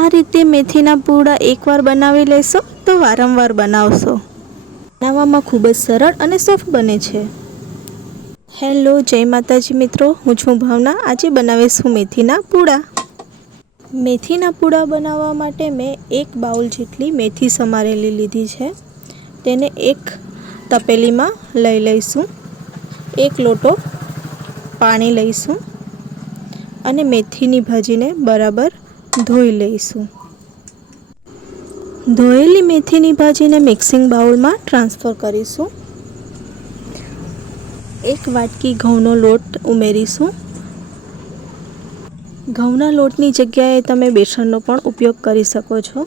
આ રીતે મેથીના પૂડા એકવાર બનાવી લેશો તો વારંવાર બનાવશો। બનાવવામાં ખૂબ જ સરળ અને સોફ્ટ બને છે। હેલો, જય માતાજી મિત્રો, હું છું ભાવના। આજે બનાવીશું મેથીના પૂડા। મેથીના પૂડા બનાવવા માટે મેં 1 બાઉલ જેટલી મેથી સમારેલી લીધી છે। તેને એક તપેલીમાં લઈ લઈશું। 1 લોટો પાણી લઈશું અને મેથીની ભાજીને બરાબર ધોઈ લઈશું। ધોયેલી મેથીની ભાજીને મિક્સિંગ બાઉલમાં ટ્રાન્સફર કરીશું। 1 વાટકી ઘઉંનો લોટ ઉમેરીશું। ઘઉંના લોટની જગ્યાએ તમે બેસનનો પણ ઉપયોગ કરી શકો છો।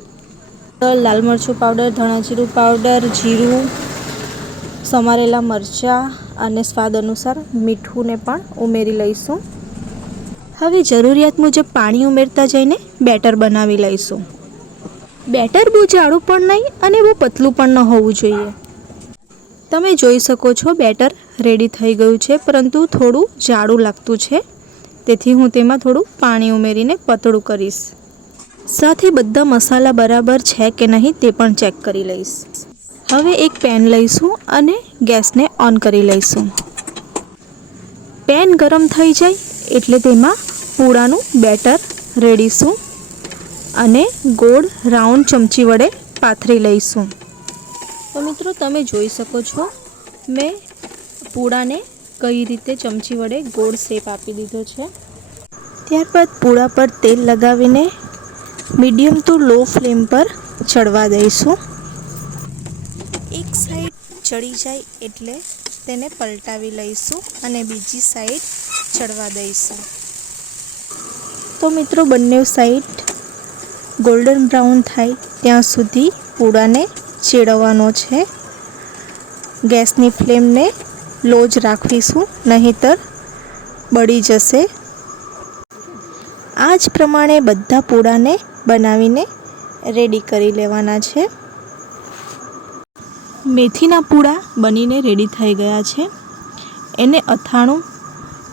લાલ મરચું પાવડર, ધાણા જીરું પાવડર, જીરું, સમારેલા મરચાં અને સ્વાદ અનુસાર મીઠુંને પણ ઉમેરી લઈશું। હવે જરૂરિયાત મુજબ પાણી ઉમેરતા જઈને બેટર બનાવી લઈશું। બેટર બહુ જાડું પણ નહીં અને બહુ પતલું પણ ન હોવું જોઈએ। તમે જોઈ શકો છો બેટર રેડી થઈ ગયું છે, પરંતુ થોડું જાડું લાગતું છે, તેથી હું તેમાં થોડું પાણી ઉમેરીને પતળું કરીશ। સાથે બધા મસાલા બરાબર છે કે નહીં તે પણ ચેક કરી લઈશ। હવે એક પેન લઈશું અને ગેસને ઓન કરી લઈશું। પેન ગરમ થઈ જાય એટલે તેમાં પૂડાનું બેટર રેડીશું અને ગોળ રાઉન્ડ ચમચી વડે પાથરી લઈશું। તો મિત્રો, તમે જોઈ શકો છો મેં પૂડાને કઈ રીતે ચમચી વડે ગોળ શેપ આપી દીધો છે। ત્યારબાદ પૂડા પર તેલ લગાવીને મીડિયમ ટુ લો ફ્લેમ પર ચડવા દઈશું। એક સાઈડ ચડી જાય એટલે તેને પલટાવી લઈશું અને બીજી સાઈડ ચડવા દઈશું। તો મિત્રો, બંને સાઈડ ગોલ્ડન બ્રાઉન થાય ત્યાં સુધી પૂડાને ચેડવવાનો છે। ગેસની ફ્લેમને લો જ રાખીશું, નહીંતર બળી જશે। આ જ પ્રમાણે બધા પૂડાને બનાવીને રેડી કરી લેવાના છે। મેથીના પૂડા બનીને રેડી થઈ ગયા છે। એને અથાણું,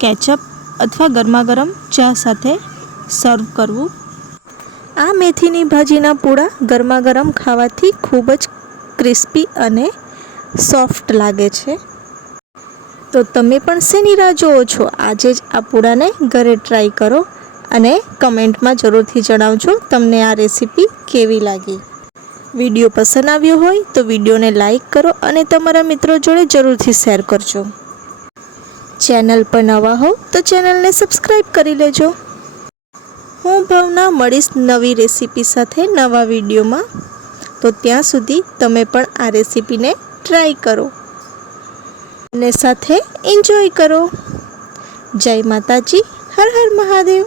કેચઅપ અથવા ગરમા ગરમ ચા સાથે સર્વ કરવું। આ મેથીની ભાજીના પૂડા ગરમા ગરમ ખાવાથી ખૂબ જ ક્રિસ્પી અને સોફ્ટ લાગે છે। તો તમે પણ શેની રાહ જુઓ છો? આજે જ આ પૂડાને ઘરે ટ્રાય કરો અને કમેન્ટમાં જરૂરથી જણાવજો તમને આ રેસીપી કેવી લાગી। વિડીયો પસંદ આવ્યો હોય તો વિડીયોને લાઈક કરો અને તમારા મિત્રો જોડે જરૂરથી શેર કરજો। ચેનલ પર નવા હો તો ચેનલને સબસ્ક્રાઈબ કરી લેજો। હું ભાવના મળીશ નવી રેસીપી સાથે નવા વિડીયોમાં। તો ત્યાં સુધી તમે પણ આ રેસીપીને ટ્રાય કરો અને સાથે એન્જોય કરો। જય માતાજી, હર હર મહાદેવ।